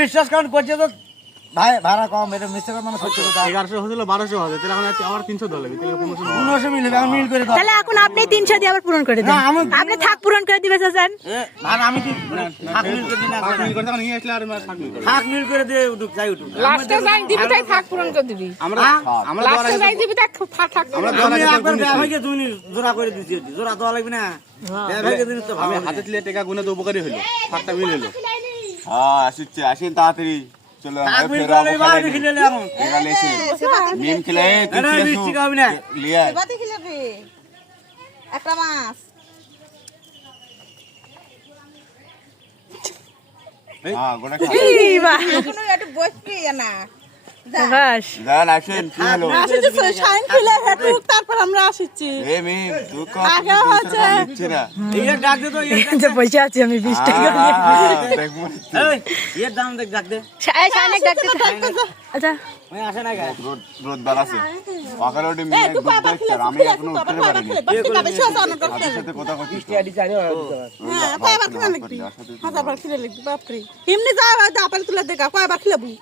বিশ্বাস করেন করছে তো ভাই ভাড়া কম এটা মিস্টার কথা মানে সত্যি কথা 1100 হছিল 1200 হবে তাহলে এখন আবার 300 ধরে লাগবে তাহলে 1500 মিলে এখন মিল করে দাও তাহলে এখন আপনি 300 দিয়ে আবার পূরণ করে দেন না, আমি- আপনি থাক পূরণ করে দিবে চাচান ভাড়া আমি কি থাক মিল করে দিই না মিল করতে নিয়ে আসলে আর থাক মিল করে থাক মিল করে দিয়ে উঠুক যাই উঠুক লাস্টে যাই দিবি তাই থাক পূরণ করে দিবি আমরা আমরা লাস্টে যাই দিবি তাই থাক আমরা আমি একবার ব্যয় ভাইকে তুমি জোড়া করে দিছি জোড়া দেওয়া লাগবে না ব্যয় ভাইকে দিন তো আমি ভালো হাতে তুলে টাকা গুনে তো উপকারী হলো থাকটা মিল হলো হ্যাঁ আসছে আসেন তাড়াতাড়ি চলো থাক মিল করে বাদ খেলে এখন এখানে এসে মিম খেলে আরে বৃষ্টি খাবি না লিয়া বাতি খিলাবি একটা মাছ হ্যাঁ গোটা খা এই বাহ এখনো একটু বসবি না বাস যান আসেন কি হলো আসিছি সাইন ফিলে হেটু তারপর আমরা আসিছি এ মিম তুই কত আগে হচ্ছে। নিচ্ছে না এই ডাক দে তো এই যে পয়সা আছে আমি 20 টাকা দেখবো এর দাম দেখ ডাক দে এই শাইনে ডাকতে আচ্ছা ওই আসে না গায় রোদ রোদ বাড়াছে সকালে ওটি মিম তুই কয়বার খিলাবি আমি এখনো উঠতে পারিনি বাতি বেশি আছে অনেক করতে আপনার সাথে কথা কথা হ্যাঁ কয়বার খিলা লাগবি হাজারবার খিলা লাগবি বাপরে এমনি যা আপেল তুলে দেখা কয়বার খিলাবি